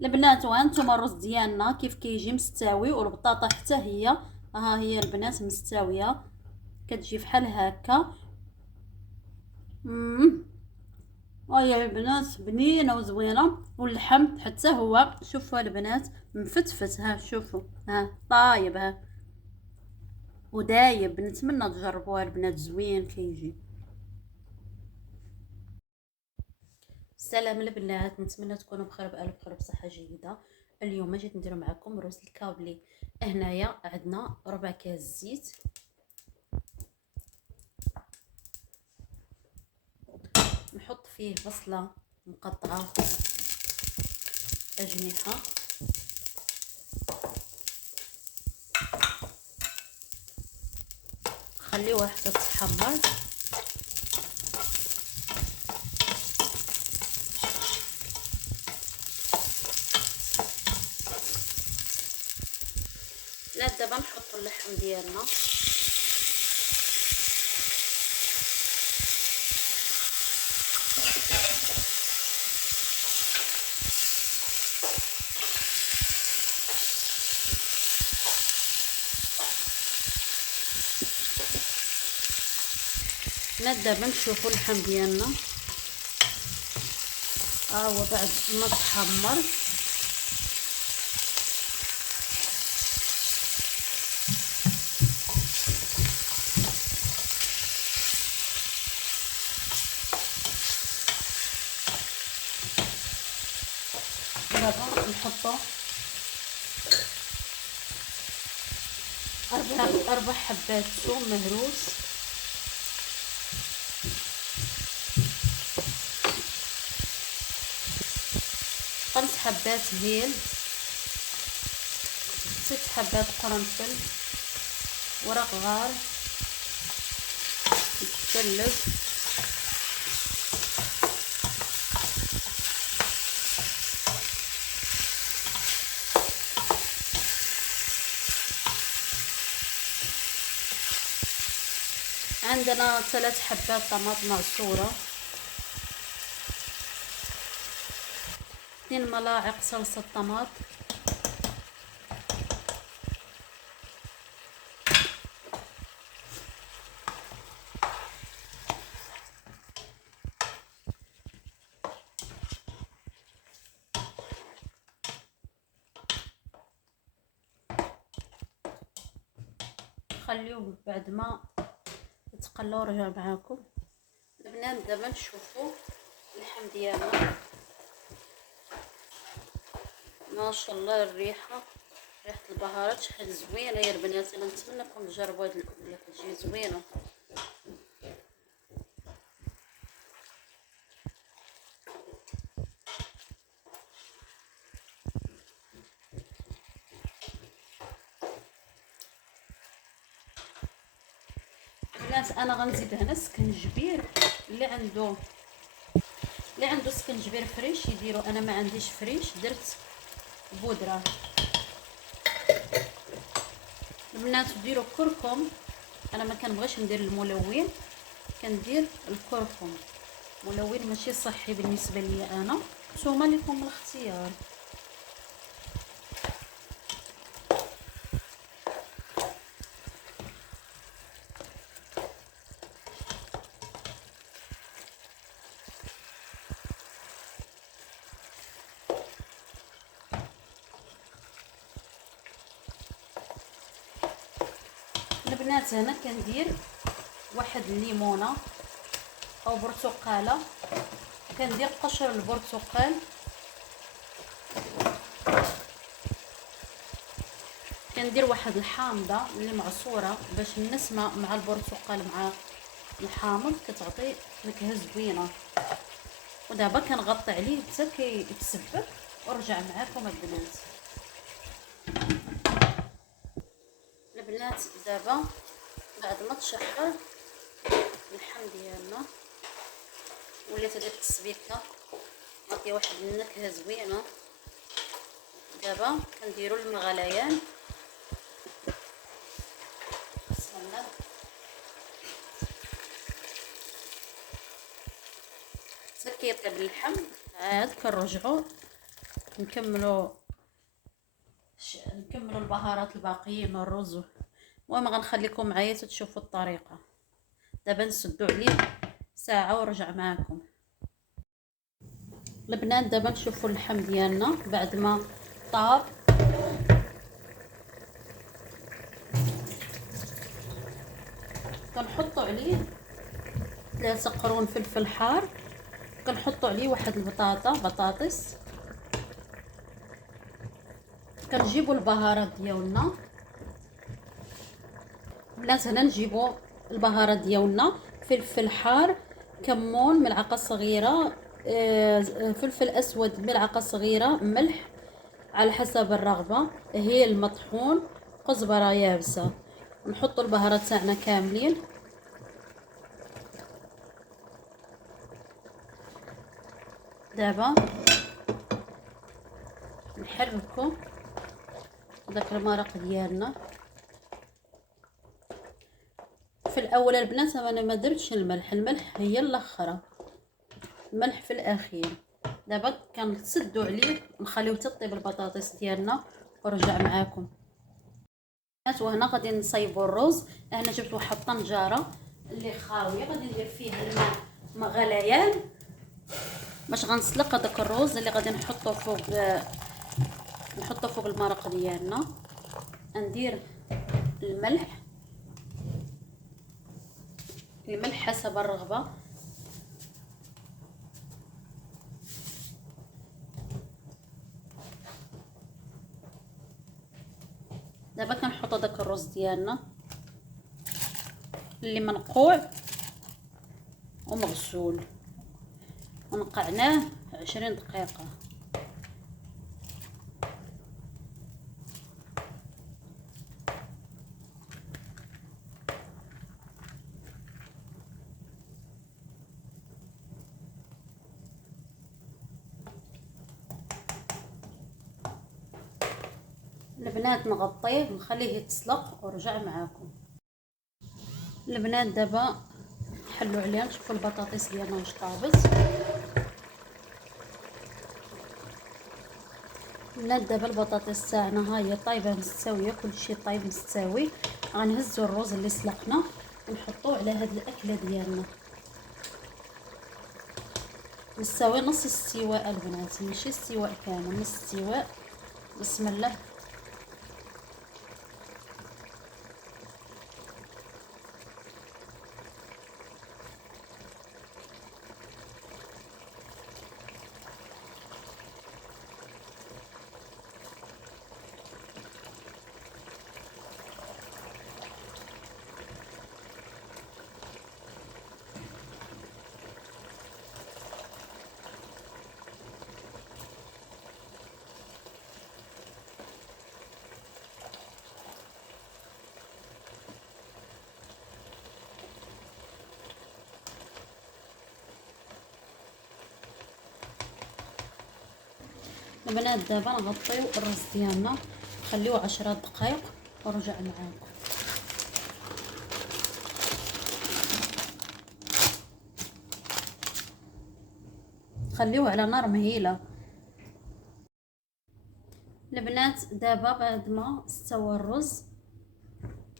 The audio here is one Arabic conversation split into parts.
البنات وهانتوما الرز ديالنا كيف كيجي مستوي، والبطاطا حتى هي ها هي البنات مستويه، كتجي فحال هكا. هيا البنات بنينه وزوينه، واللحم حتى هو شوفوا البنات مفتفت، ها شوفوا ها طايب ها ودايب. نتمنى تجربوها البنات، زوين كيجي. السلام البنات، نتمنى تكونوا بخير بألف خير بصحه جيده. اليوم جيت ندير معكم روز الكابلي. هنايا عندنا ربع كاس زيت، نحط فيه بصله مقطعه اجنحه، خليوها حتى تتحمر. لا دابا نحطوا اللحم ديالنا، دابا نشوفوا اللحم ديالنا هو بعد ما تحمر. دابا نحطوا اربع حبات ثوم مهروس، 5 حبات هيل، 6 حبات قرنفل، ورق غار، متسلق، عندنا 3 حبات طماطم معصوره، 2 ملاعق صلصه طماط، خليوه بعد ما يتقلى ورجع معاكم. البنات دابا نشوفوا اللحم ديالنا، ما شاء الله الريحه، ريحه البهارات شحال زوينه يا البنات. انا نتمنىكم تجربوا هذه الاكله، كتجي زوينه. البنات انا غنزيد هنا سكنجبير، اللي عنده سكنجبير فريش يديرو، انا ما عنديش فريش درت بودره. البنات ديروا كركم، انا ما كنبغيش ندير الملون، كندير الكركم، ملون ماشي صحي بالنسبه لي انا، نتوما لكم الاختيار. البنات هنا كندير واحد الليمونه او برتقاله، كندير قشر البرتقال، كندير واحد الحامضه اللي معصوره باش النسمه مع البرتقال مع الحامض كتعطي نكهه زوينه. ودابا كنغطي عليه حتى كيتسبك ورجع معاكم البنات. البنات دابا بعد ما تشحر اللحم ديالنا ولات هذه التسبيكه عطيه واحد النكهه زوينه. دابا كنديروا المغليان، بسم الله. حتى كيطيب اللحم عاد كنرجعوا نكملوا البهارات الباقيين والرز. المهم غنخليكم معايا تشوفوا الطريقه. دابا نسدو عليه ساعه ورجع معكم. البنات دابا نشوفوا اللحم ديالنا بعد ما طاب. كنحطوا عليه 3 قرون فلفل حار، كنحطوا عليه واحد بطاطس. كنجيبوا البهارات ديالنا. بنات هنا نجيبوا البهارات ديالنا: فلفل حار، كمون ملعقه صغيره، فلفل اسود ملعقه صغيره، ملح على حسب الرغبه، هيل مطحون، كزبره يابسه. نحطوا البهارات تاعنا كاملين. دابا نحركوا داك المرق ديالنا. في الاول البنات انا ما درتش الملح هي الاخره، الملح في الاخير. دابا كنسدوا عليه نخليوه تطيب البطاطس ديالنا ورجع معاكم. وهنا غادي نصايبوا الرز. هنا جبت واحد الطنجره اللي خاويه، غادي ندير فيها الماء غليان باش غنسلق هذاك الرز اللي غادي نحطه فوق المرق ديالنا. ندير الملح حسب الرغبه. دابا كنحط داك الرز ديالنا اللي منقوع ومغسول ونقعناه 20 دقيقه. البنات نغطيه ونخليه يتسلق ورجع معاكم. البنات دابا نحلوا عليها نشوفوا البطاطس ديالنا واش طابت. البنات دابا البطاطس تاعنا ها هي طايبه مستويه، كلشي طايب مستوي. غنهزوا الرز اللي سلقنا ونحطوه على هاد الاكله ديالنا. مستوي نص استواء البنات، ماشي استواء كامل، نص استواء. بسم الله. البنات دابا نغطيو الرز ديالنا نخليوه 10 دقائق ورجع معاكم. خليوه على نار مهيله. البنات دابا بعد ما استوى الرز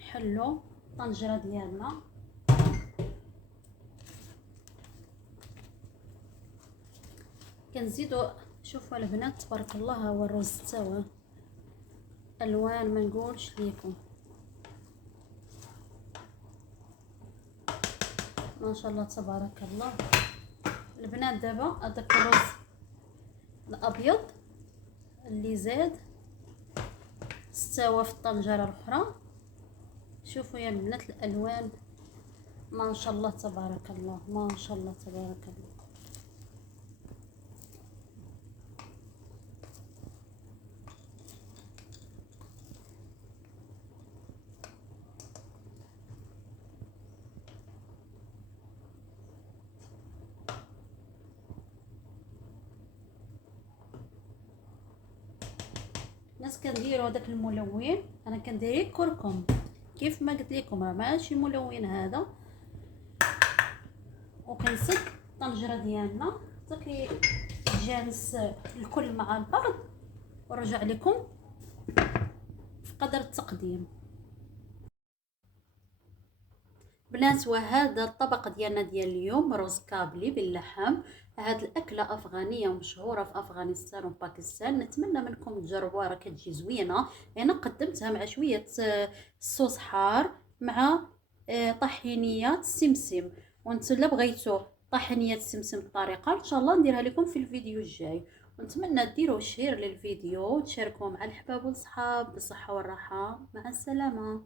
نحلو الطنجره ديالنا. كنزيدو شوفوا البنات تبارك الله، ها هو الرز استوى الوان ما نقولش ليكم، ما شاء الله تبارك الله. البنات دابا هذاك الرز الابيض اللي زاد استوى في الطنجره الاخرى. شوفوا يا بنات الالوان، ما شاء الله تبارك الله، ما شاء الله تبارك الله. الناس كنديروا هذاك الملون، انا كندير كركم كيف ما قلت لكم، راه ماشي ملون هذا. وكنسد الطنجره ديالنا حتى جالس الكل مع البعض ورجع لكم في قدر التقديم. بنات وهذا الطبق ديالنا ديال اليوم، رز كابلي باللحم. هاد الاكله افغانيه مشهوره في افغانستان وباكستان، نتمنى منكم تجربوها، راه كتجي زوينه. انا قدمتها مع شويه صوص حار مع طحينيه السمسم، وانتم الا بغيتو طحينيه السمسم بطريقه ان شاء الله نديرها لكم في الفيديو الجاي. ونتمنى ديروا شير للفيديو وتشاركوه مع الحباب والصحاب بالصحه والراحه. مع السلامه.